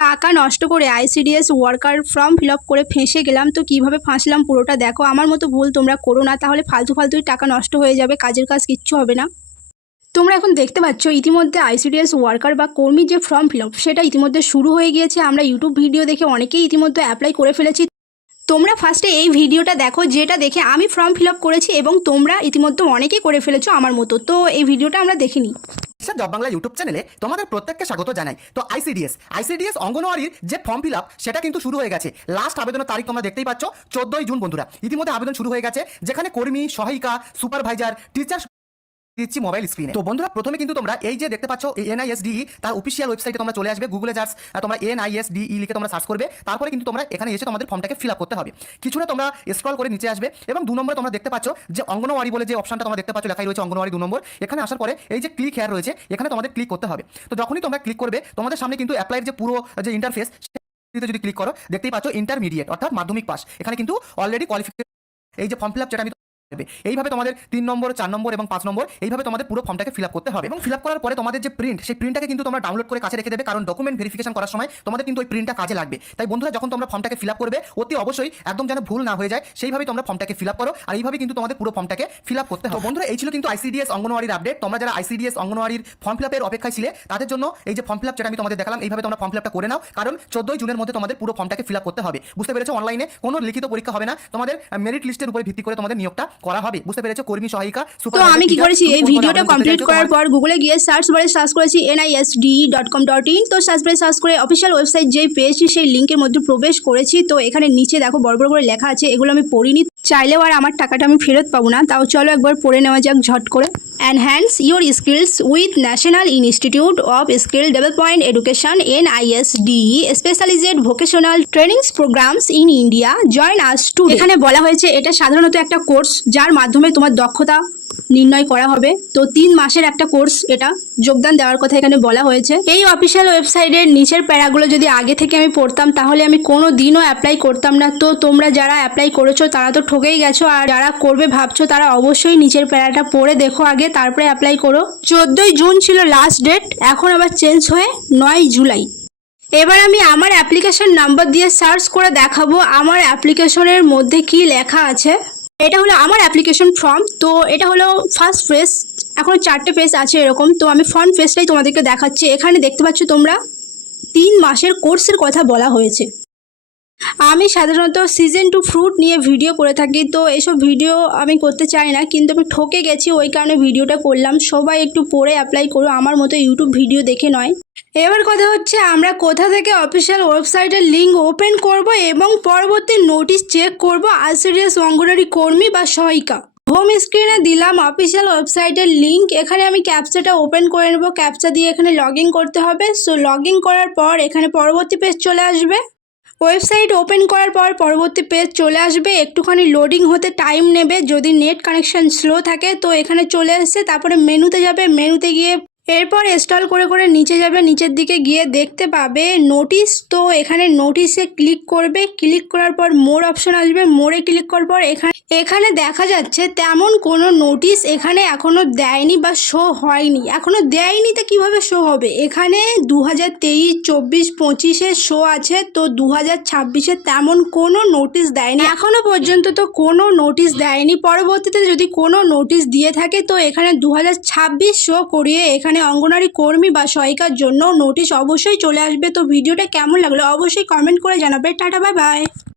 টাকা নষ্ট করে ICDS worker form fill up করে ফেঁসে গেলাম। তো কিভাবে ফাঁসলাম পুরোটা দেখো। আমার মতো ভুল তোমরা করো না, তাহলে ফালতু ফালতুই টাকা নষ্ট হয়ে যাবে, কাজের কাজ কিচ্ছু হবে না। তোমরা এখন দেখতে পাচ্ছ ইতিমধ্যে আইসিডিএস ওয়ার্কার বা কর্মী যে ফর্ম ফিল আপ সেটা ইতিমধ্যে শুরু হয়ে গিয়েছে। আমরা ইউটিউব ভিডিও দেখে অনেকেই ইতিমধ্যে অ্যাপ্লাই করে ফেলেছি। তোমরা ফার্স্টে এই ভিডিওটা দেখো, যেটা দেখে আমি ফর্ম ফিল আপ করেছি এবং তোমরা ইতিমধ্যে অনেকেই করে ফেলেছো আমার মতো। তো এই ভিডিওটা আমরা দেখে নিই। জব বাংলা ইউটিউব চ্যানেলে তোমাদের প্রত্যেককে স্বাগত জানাই। তো আইসিডিএস অঙ্গনওয়াড়ির যে ফর্ম ফিল আপ সেটা কিন্তু শুরু হয়ে গেছে। লাস্ট আবেদনের তারিখ তোমরা দেখতেই পাচ্ছ 14ই জুন। বন্ধুরা ইতিমধ্যে আবেদন শুরু হয়ে গেছে, যেখানে কর্মী, সহায়িকা, সুপারভাইজার, টিচার দিচ্ছি মোবাইল স্ক্রিনে। তো বন্ধুরা প্রথমে কিন্তু তোমরা এই যে দেখতে পাচ্ছ এনআইএসডিই তার অফিসিয়াল ওয়েবসাইটে তোমরা চলে আসবে। গুগলে জাস্ট তোমরা এনআইএসডিই লিখে তোমরা সার্চ করবে। তারপরে কিন্তু তোমরা এখানে এসে তোমাদের ফর্মটাকে ফিল আপ করতে হবে। কিছুটা তোমরা স্ক্রল করে নিচে আসবে এবং 2 নম্বরে তোমরা দেখতে পাচ্ছ যে অঙ্গনওয়াড়ি বলে যে অপশনটা তোমরা দেখতে পাচ্ছ, লেখাই রয়েছে অঙ্গনওয়াড়ি 2 নম্বর। এখানে আসার পরে এই যে ক্লিক হেয়ার রয়েছে, এখানে তোমাদের ক্লিক করতে হবে। তো যখনই তোমরা ক্লিক করবে তোমাদের সামনে কিন্তু অ্যাপ্লাইয়ের যে পুরো যে ইন্টারফেস, যদি ক্লিক করো দেখতেই পাচ্ছ ইন্টারমিডিয়েট অর্থাৎ মাধ্যমিক পাস। এখানে কিন্তু অলরেডি কোয়ালিফিকেশন এই যে ফর্ম ফিল আপ যেটা আমি এইভাবে তোমাদের 3 নম্বর, 4 নম্বর এবং 5 নম্বর এইভাবে তোমাদের পুরো ফর্মটাকে ফিল আপ করতে হবে। এবং ফিল আপ করার পরে তোমাদের যে প্রিন্ট, সেই প্রিন্টটাকে কিন্তু তোমরা ডাউনলোড করে কাছে রেখে দেবে, কারণ ডকুমেন্ট ভেরিফিকেশন করার সময় তোমাদের কিন্তু ওই প্রিন্টটা কাজে লাগবে। তাই বন্ধুরা যখন তোমরা ফর্মটাকে ফিল আপ করবে অতি অবশ্যই একদম যেন ভুল না হয়ে যায় সেইভাবেই তোমরা ফর্মটাকে ফিল আপ করো। আর এইভাবে কিন্তু তোমাদের পুরো ফর্মটাকে ফিল আপ করতে হবে। বন্ধুরা এই ছিল কিন্তু আইসিডিএস অঙ্গনওয়াড়ির আপডেট। তোমরা যারা আইসিডিএস অঙ্গনওয়াড়ির ফর্ম ফিল আপের অপেক্ষায় ছিলে তাদের জন্য এই যে ফর্ম ফিল আপ যেটা আমি তোমাদের দেখালাম, এইভাবে তোমরা ফর্ম ফিল আপটা করে নাও, কারণ 14ই জুনের মধ্যে তোমাদের পুরো ফর্মটাকে ফিল আপ করতে হবে। বুঝতে পেরেছো? অনলাইনে কোনো লিখিত পরীক্ষা হবে না, তোমাদের মেরিট লিস্টের উপরে ভিত্তি করে তোমাদের নিয়োগটা করা হবে। বুঝতে পেরেছো? কর্মী, সহায়িকা, তো আমি কি করেছি, এই ভিডিওটা কমপ্লিট করার পর গুগলে গিয়ে সার্চ বারে সার্চ করেছি nisde.com.in। তো সার্চ বারে সার্চ করে অফিসিয়াল ওয়েবসাইট যেই পেয়েছি সেই লিঙ্কের মধ্যে প্রবেশ করেছি। তো এখানে নিচে দেখো বড় বড় করে লেখা আছে, এগুলো আমি পড়িনি, চাইলেও আর আমার টাকাটা আমি ফেরত পাবো না। তাও চলো একবার পড়ে নেওয়া যাক ঝট করে। Enhance your skills with national institute of skill development education NISDE specialised vocational trainings programs in India, join us too. এখানে বলা হয়েছে এটা সাধারণত একটা কোর্স যার মাধ্যমে তোমার দক্ষতা নির্ণয় করা হবে। তো 3 মাসের একটা কোর্স, এটা যোগদান দেওয়ার কথা এখানে বলা হয়েছে। এই অফিসিয়াল ওয়েবসাইটের নিচের প্যারাগুলো যদি আগে থেকে আমি পড়তাম তাহলে আমি কোনো দিনও অ্যাপ্লাই করতাম না। তো তোমরা যারা অ্যাপ্লাই করেছো তারা তো ঠকেই গেছো, আর যারা করবে ভাবছো তারা অবশ্যই নিচের প্যারাটা পড়ে দেখো আগে, তারপরে অ্যাপ্লাই করো। 14ই জুন ছিল লাস্ট ডেট, এখন আবার চেঞ্জ হয়ে 9 জুলাই। এবার আমি আমার অ্যাপ্লিকেশন নাম্বার দিয়ে সার্চ করে দেখাবো আমার অ্যাপ্লিকেশনের মধ্যে কি লেখা আছে। এটা হলো আমার অ্যাপ্লিকেশন ফর্ম। তো এটা হলো ফার্স্ট পেজ, এখন 4টে পেজ আছে এরকম। তো আমি ফ্রন্ট পেজটাই তোমাদেরকে দেখাচ্ছি। এখানে দেখতে পাচ্ছ তোমরা 3 মাসের কোর্সের কথা বলা হয়েছে। আমি সাধারণত সিজন 2 ফ্রুট নিয়ে ভিডিও করে থাকি, তো এসব ভিডিও আমি করতে চাই না, কিন্তু আমি ঠকে গেছি, ওই কারণে ভিডিওটা করলাম। সবাই একটু পড়ে অ্যাপ্লাই করো, আমার মতো ইউটিউব ভিডিও দেখে নয়। এবার কথা হচ্ছে আমরা কোথা থেকে অফিসিয়াল ওয়েবসাইটের লিঙ্ক ওপেন করব এবং পরবর্তী নোটিশ চেক করব আইসিডিএস অঙ্গনওয়াড়ি কর্মী বা সহায়িকা। হোম স্ক্রিনে দিলাম অফিসিয়াল ওয়েবসাইটের লিঙ্ক। এখানে আমি ক্যাপচাটা ওপেন করে নেব, ক্যাপচা দিয়ে এখানে লগ ইন করতে হবে। সো লগ ইন করার পর এখানে পরবর্তী পেজ চলে আসবে। ওয়েবসাইট ওপেন করার পর পরবর্তী পেজ চলে আসবে, একটুখানি লোডিং হতে টাইম নেবে, যদি নেট কানেকশন স্লো থাকে। তো এখানে চলে এসেছে, তারপরে মেনুতে যাবে, মেনুতে গিয়ে এরপর স্ক্রল করে করে নিচে যাবে, নিচের দিকে গিয়ে দেখতে পাবে নোটিশ। তো এখানে নোটিশে ক্লিক করবে, ক্লিক করার পর মোর অপশন আসবে, মোড়ে ক্লিক করার পর এখানে দেখা যাচ্ছে তেমন কোনো নোটিশ এখানে এখনো দেয়নি বা শো হয়নি। এখনো দেয়নি তো কিভাবে শো হবে? এখানে 2023, 24, 25-এ শো আছে, তো 2026-এ তেমন কোনো নোটিশ দেয়নি এখনো পর্যন্ত। তো কোনো নোটিশ দেয়নি, পরবর্তীতে যদি কোনো নোটিশ দিয়ে থাকে তো এখানে 2026 শো করিয়ে এখানে অঙ্গনওয়াড়ি কর্মী বা সহায়িকার জন্য নোটিশ অবশ্যই চলে আসবে। তো ভিডিওটা কেমন লাগলো অবশ্যই কমেন্ট করে জানাবে। Tata, bye bye.